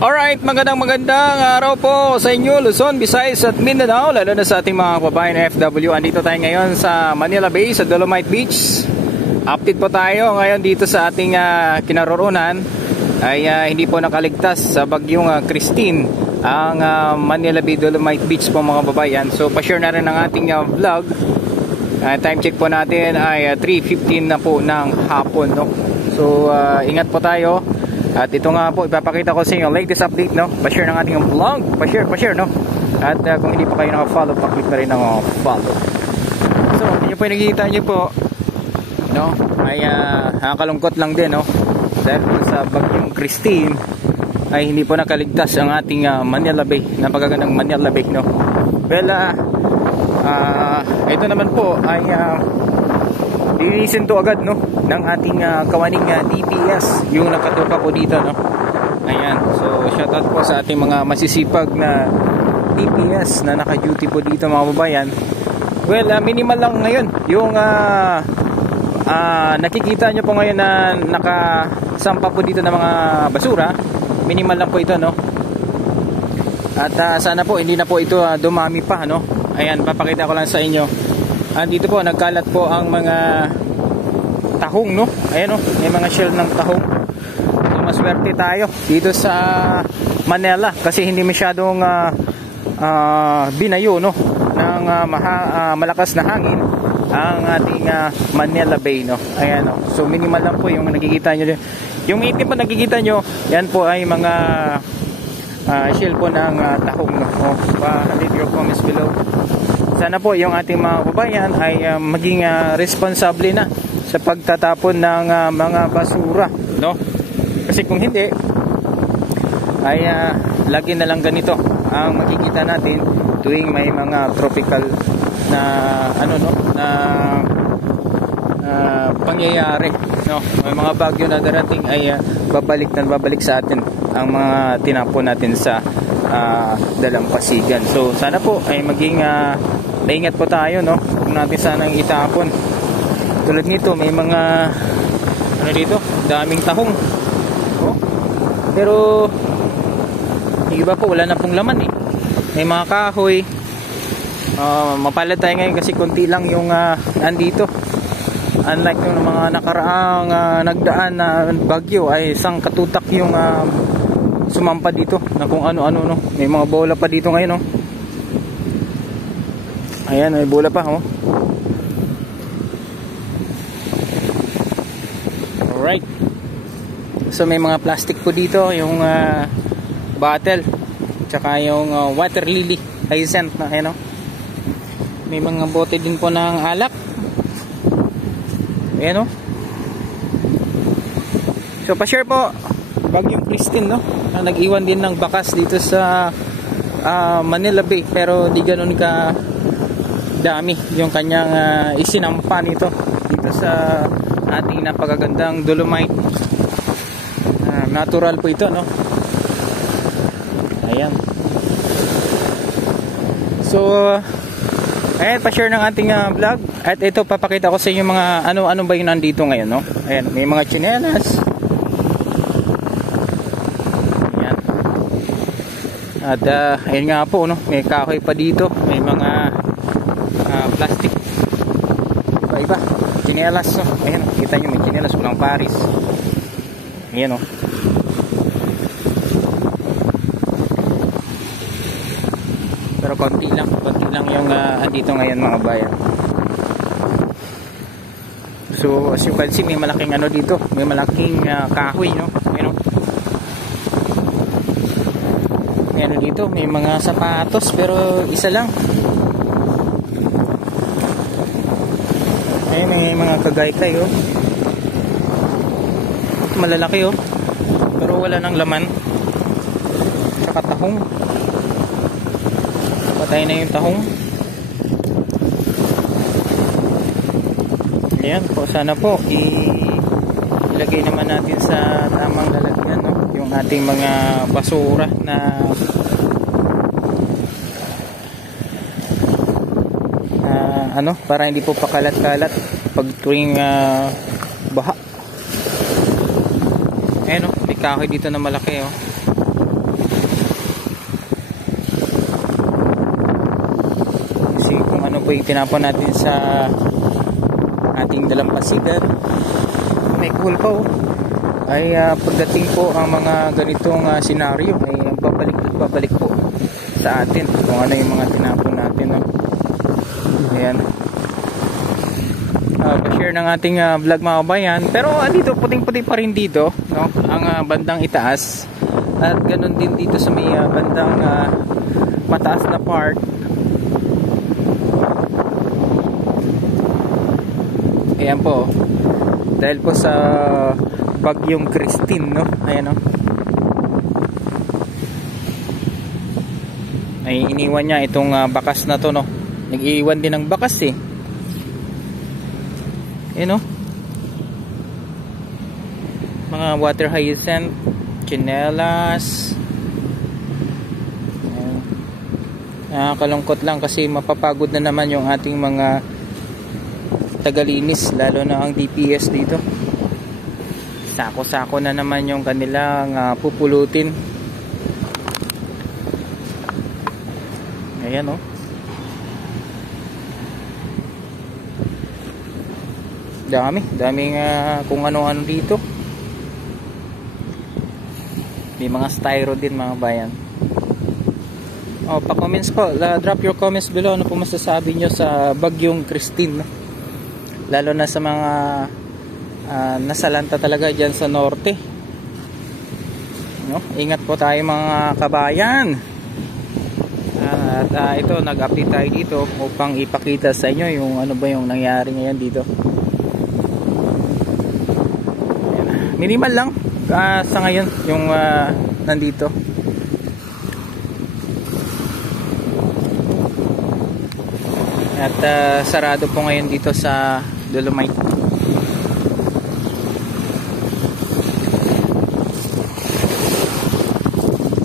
Alright, magandang araw po sa inyo, Luzon, Visayas at Mindanao, lalo na sa ating mga kababayan na FW. Andito tayo ngayon sa Manila Bay, sa Dolomite Beach. Update po tayo ngayon dito sa ating kinaroroonan ay hindi po nakaligtas sa bagyong Christine ang Manila Bay Dolomite Beach po mga kababayan. So pa-share na rin ang ating vlog. Time check po natin ay 3:15 na po ng hapon, no? So ingat po tayo. At ito nga po, ipapakita ko sa inyo latest update, no? Pa-share ng ating vlog, pa-share, no? At kung hindi pa kayo naka-follow, pa-click na rin ng follow. So, yun po yung nakikita nyo po, no? Ay nakakalungkot lang din, no? Dahil sa bagyong Christine ay hindi po nakaligtas ang ating Manila Bay, napakagandang Manila Bay, no? Well, ito naman po ay linisin to agad, no, ng ating kawaning DPS, yung nakatuka po dito, no. Ayan, so shoutout po sa ating mga masisipag na DPS na naka-duty po dito mga kababayan. Well, minimal lang ngayon yung nakikita nyo po ngayon na nakasampa po dito ng mga basura. Minimal lang po ito, no. At sana po hindi na po ito dumami pa, no. Ayan, papakita ko lang sa inyo. Dito po nagkalat po ang mga tahong, no. Ayan, no, may mga shell ng tahong. So maswerte tayo dito sa Manila kasi hindi masyadong binayo, no, ng malakas na hangin ang ating Manila Bay, no. Ayan, no. So minimal lang po yung nakikita nyo. Yung itim po nakikita nyo, yan po ay mga shell po ng tahong, no. Leave your comments below. Sana po yung ating mga kababayan ay maging responsable na sa pagtatapon ng mga basura, no? Kasi kung hindi ay lagi na lang ganito ang makikita natin tuwing may mga tropical na pangyayari, no? May mga bagyo na darating ay babalik sa atin ang mga tinapon natin sa dalampasigan. So sana po ay maging naingat po tayo, no? Kung natin sanang itapon. Tulad nito, may mga dito, daming tahong. Oh. Pero yung iba po wala na pong laman, eh. May mga kahoy. Mapalad tayo ngayon kasi konti lang yung andito. Unlike yung mga nakaraang nagdaan na bagyo ay isang katutak yung sumampa dito na kung ano-ano, no. May mga bola pa dito ngayon, no. Ayan, may bola pa, oh. Alright. So may mga plastic po dito, yung bottle, tsaka yung water lily hyacinth, ayan, oh. May mga bote din po ng alak. Ayan, oh. So pa-share po bagyong Christine, no, na nag-iwan din ng bakas dito sa Manila Bay, pero di ganoon ka dami yung kanyang isinampa nito dito sa ating napakagandang Dolomite. Natural po ito, no. Ayan. So ayan, pa-share ng ating vlog. At ito, papakita ko sa inyo mga ano ba yung nandito ngayon, no. Ayan, may mga tsinelas. Ayan. At ayan nga po, no, may kahoy pa dito, may mga plastic iba, tsinelas, no. Ayan, kita nyo may tsinelas, walang paris. Ayan, oh. Pero konti lang yung andito ngayon mga bayan. So as you can see, may malaking dito, may malaking kahoy, no. Ayan, oh. Ayan, dito may mga sapatos pero isa lang. Ayan, may mga kagaykay, oh. Malalaki, oh. Pero wala nang laman. Tsaka tahong. Patay na yung tahong. Ayan po, sana po ilagay naman natin sa tamang lalagyan, no, yung ating mga basura na para hindi po pakalat-kalat pag tuwing baha. Ayan, oh, may kahoy dito na malaki, oh. po yung tinapon natin sa ating dalampasigan. May cool pa oh. Ay pagdating po ang mga ganitong senaryo ay babalik po sa atin kung ano yung mga tinapon natin, no? Ayan. Pa-share ng ating vlog mga kabayan. Pero dito puting-puti pa rin dito, no? Ang bandang itaas. At ganun din dito sa may bandang mataas na part. Ayan po. Dahil po sa bagyong Christine, no? Ayan, no? Ay iniwan niya itong bakas na to, no? Nag-iwan din ng bakas eh. Ayan, no? Mga water hyacinth, chinelas. Nakakalungkot lang kasi mapapagod na naman yung ating mga tagalinis, lalo na ang DPS dito. Sako-sako na naman yung kanilang pupulutin. Ayan, oh. Daming kung ano-ano dito. May mga styro din mga bayan. Pa-comments po, drop your comments below. Ano po masasabi nyo sa bagyong Christine, no? Lalo na sa mga nasalanta talaga dyan sa norte, no? Ingat po tayo mga kabayan. At ito, nag-update tayo dito upang ipakita sa inyo yung ano ba yung nangyari ngayon dito. Ayan. Minimal lang sa ngayon yung nandito. At sarado po ngayon dito sa Dolomite.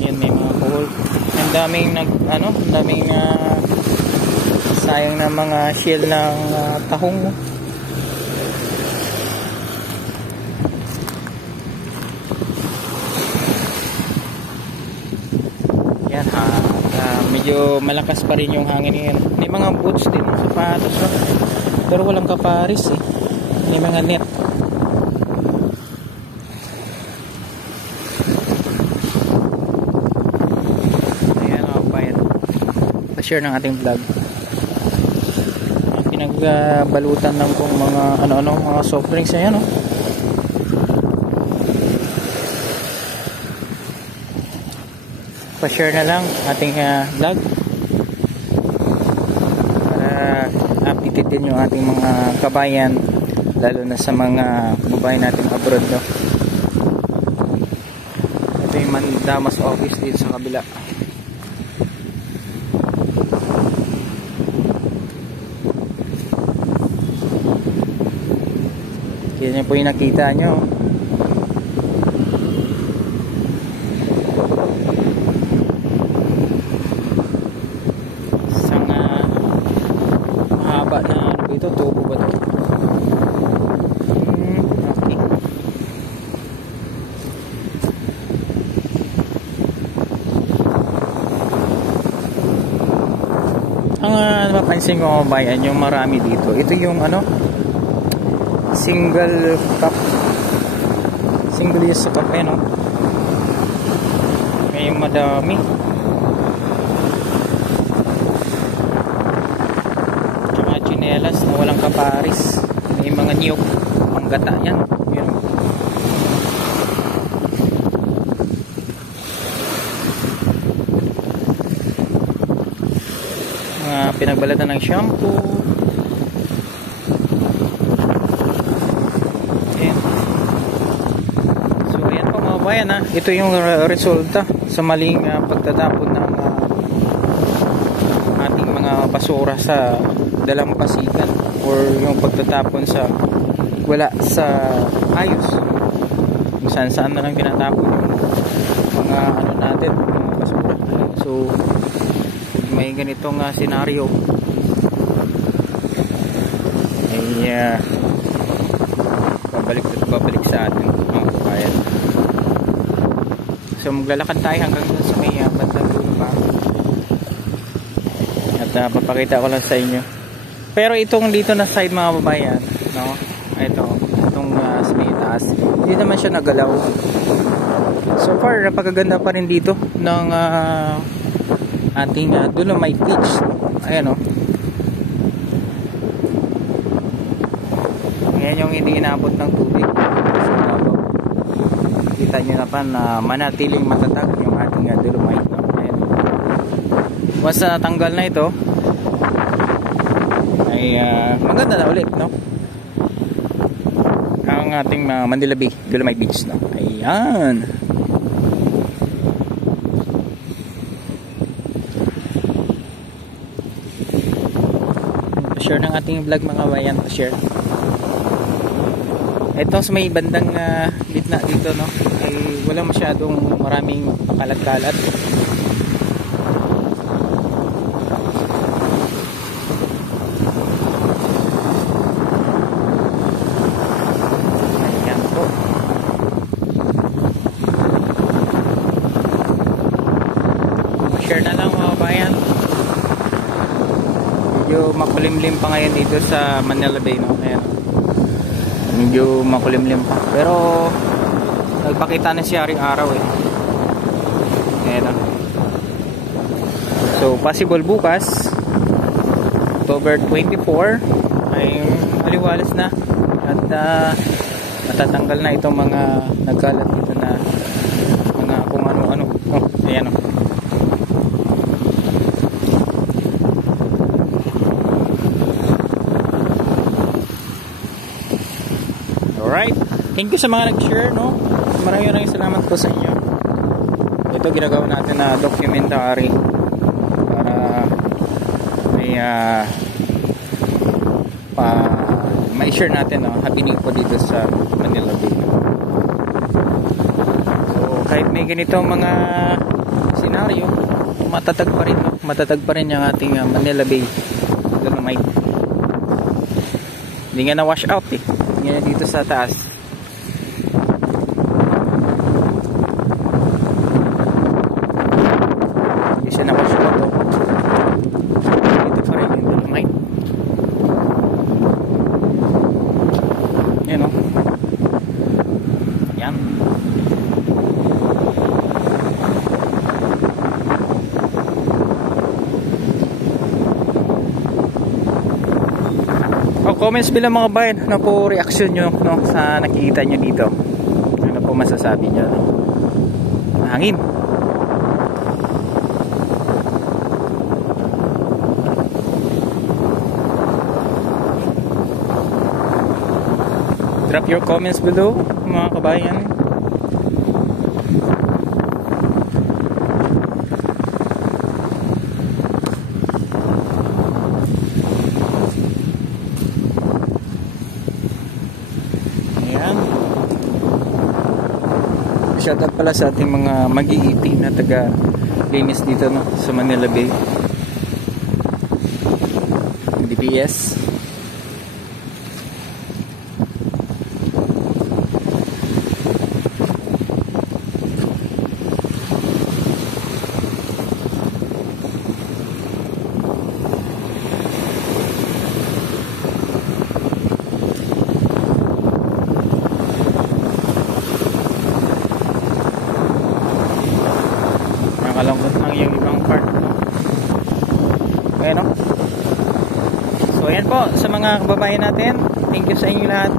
Yan, may mga pool. Ang daming sayang na mga shell ng tahong. Yan, medyo malakas pa rin yung hangin ngayon. May mga boots din, sapatos, no? Pero walang kaparis eh. May mga net. Ayan, bayan. Pa-share ng ating vlog. Pinagbalutan lang kung mga ano-ano, mga soft drinks. Ayan, no? Pa-share na lang ating vlog para updated din yung ating mga kabayan, lalo na sa mga kababayan natin abroad, no? Ito yung Mandamas office dito sa kabila. Yan yung po yung nakita nyo. Tubo ba ito? Okay. Ang napapansin ko bayan, yung marami dito, ito yung ano, single use cup, no? May madami. Chinelas na walang kaparis. May mga niyog panggata yan. Yun. Mga pinagbalatan ng shampoo. Ayan. So ayan po mga bayan, ha. Ito yung resulta sa maling pagtatapon ng ating mga basura sa dalampasigan, or yung pagtatapon sa wala sa ayos, kung saan na lang tinatapon yung mga ano natin, mga basura. So may ganitong senaryo ay babalik sa atin mga kabayan. So maglalakad tayo hanggang sa may bandang dulo pa, at papakita ko lang sa inyo Pero itong dito na side mga babayan, no? Itong sa may taas, hindi naman siya nagalaw. So far, napakaganda pa rin dito ng ating Dolomite Beach. Ayan, no? Ayan yung hindi inaabot ng tubig. Kita nyo na pa na manatiling matatag yung ating Dolomite, no? Ayan. Once na natanggal na ito, ay maganda na ulit, no? Ang ating Manila Bay, Dolomite Beach, no? Ayan. Share ng ating vlog mga bayan, share. Ito sa may bandang gitna dito, no? Ay wala masyadong maraming pakalat-kalat. Share na lang mga bayan. Medyo makulimlim pa ngayon dito sa Manila Bay, no? Ayan. Medyo makulimlim pa. Pero nagpakita na siya ring araw eh. Ayan, no? So possible bukas October 24 ay maliwalas na at matatanggal na itong mga nagkalat dito na mga kung ano-ano. Oh, ayan, no? Alright, thank you sa mga nag-share, no? Maraming salamat po sa inyo. Ito ginagawa natin na documentary para may ma-share natin, no? Happening po dito sa Manila Bay. So kahit may ganitong mga senaryo, matatag pa rin, no? Matatag pa rin yung ating Manila Bay Dolomite. Hindi nga na wash out eh. Ngayon dito sa taas. Hindi siya na-wash out, oh. Dito pa rin yung Dolomite. Yan, oh. Yan. Comments bilang mga bayan, ano po reaksyon nyo, no, sa nakikita nyo dito? Ano po masasabi nyo, no? Hangin. Drop your comments below mga kabayan. Shoutout pala sa ating mga mag-iiting na taga-linis dito, no, sa Manila Bay. DPS. Nakalangkot lang yung ibang part, no? Okay, no? So ayan po sa mga kababayan natin, thank you sa inyo lahat.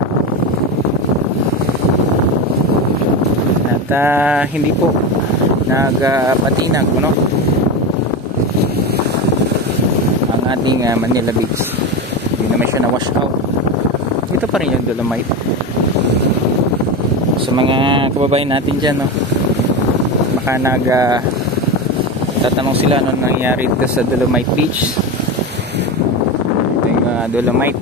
At hindi po nagpatinag, no, ang ating Manila Beach. Hindi naman siya na wash out. Ito pa rin yung Dolomite. Sa mga kababayan natin dyan, no, baka tatanong sila ano nangyari dito sa Dolomite Beach. Ito yung Dolomite.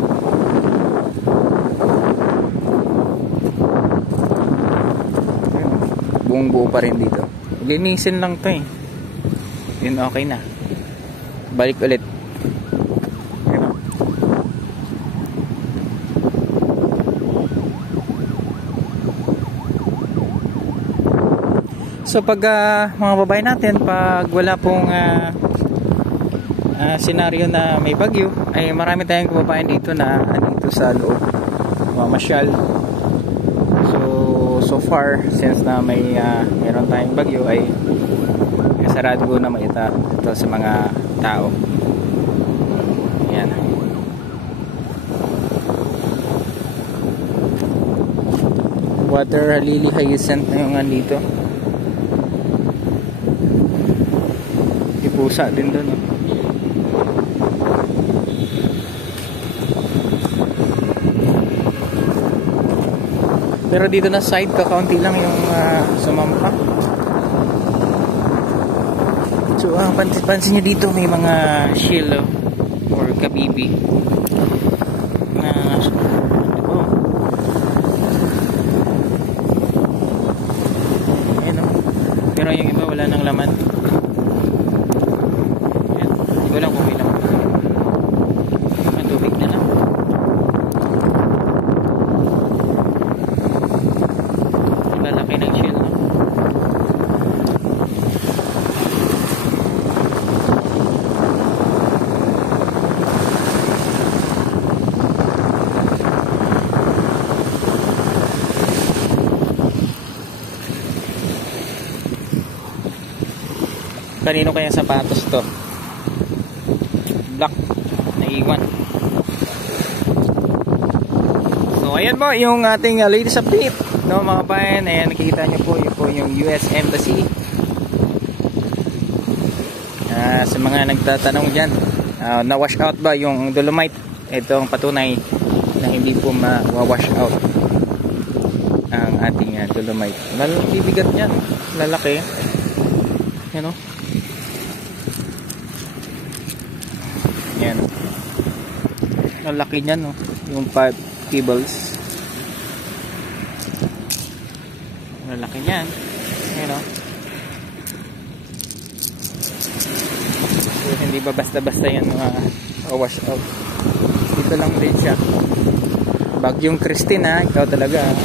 Buong buo pa rin dito. Linisin lang to eh. Yun okay na. Balik ulit. So pag mga babae natin, pag wala pong senaryo na may bagyo, ay marami tayong kababayan dito na dito sa loob mamasyal. So far, since na meron tayong bagyo, ay sarado ko na maita ito sa mga tao. Yan. Water lily hyacinth na yung andito. Pusa din doon. Pero dito na side, kakaunti lang yung sumampa. So pansin nyo dito, may mga shell or kabibi na ayan, pero yung iba wala nang laman. Wala kung ilang matubig na lang. Lalaki ng shell, no? Kanino kaya sapatos to? Black na iwan. So ayan po yung ating latest update, no mga kabayan. Ayan, nakikita nyo po yun po yung US Embassy. Sa mga nagtatanong dyan, na wash out ba yung Dolomite? Ito ang patunay na hindi po ma-wash out ang ating Dolomite. Bibigat yan, lalaki yan, no? Yan. Ang laki niyan, no? Yung pebbles. Ang laki niyan. Yan, no? So, hindi ba basta-basta yan wash out. Dito lang din siya. Bagyong Christine, ha? Ikaw talaga, ha?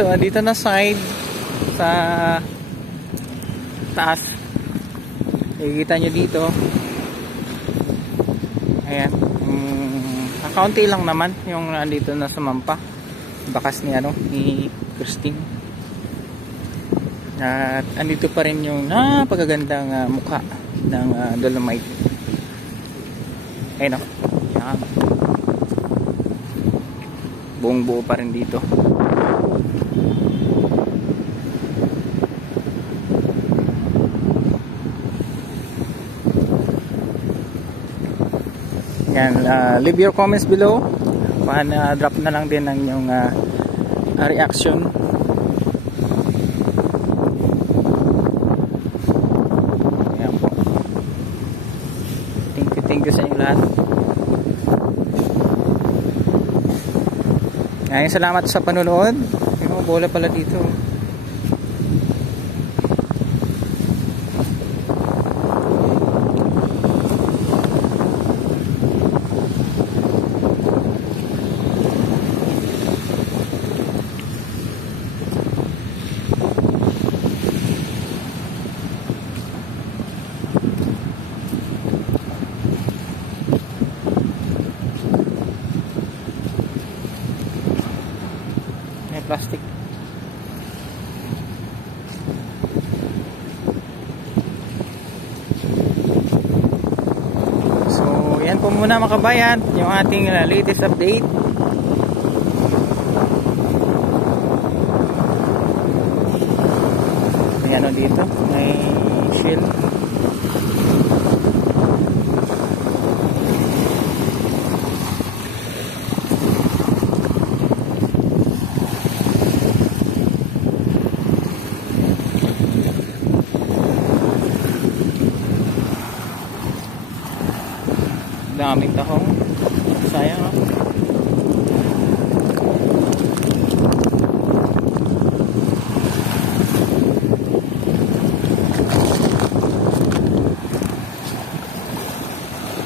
So dito na side sa taas, nakikita nyo dito, ayan, kaunti lang naman yung nandito na sumampa, bakas ni Christine. At andito pa rin yung napakagandang mukha ng Dolomite. Ayun, yan, buong buo pa rin dito. Yan, leave your comments below. Drop na lang din ang inyong reaction. Yan po. Thank you sa inyo lahat. Yan, salamat sa panonood. Yung bola pala dito. Plastic. So yan po muna mga kabayan, yung ating latest update. May ano dito, may shell. Daming tahong, sayang,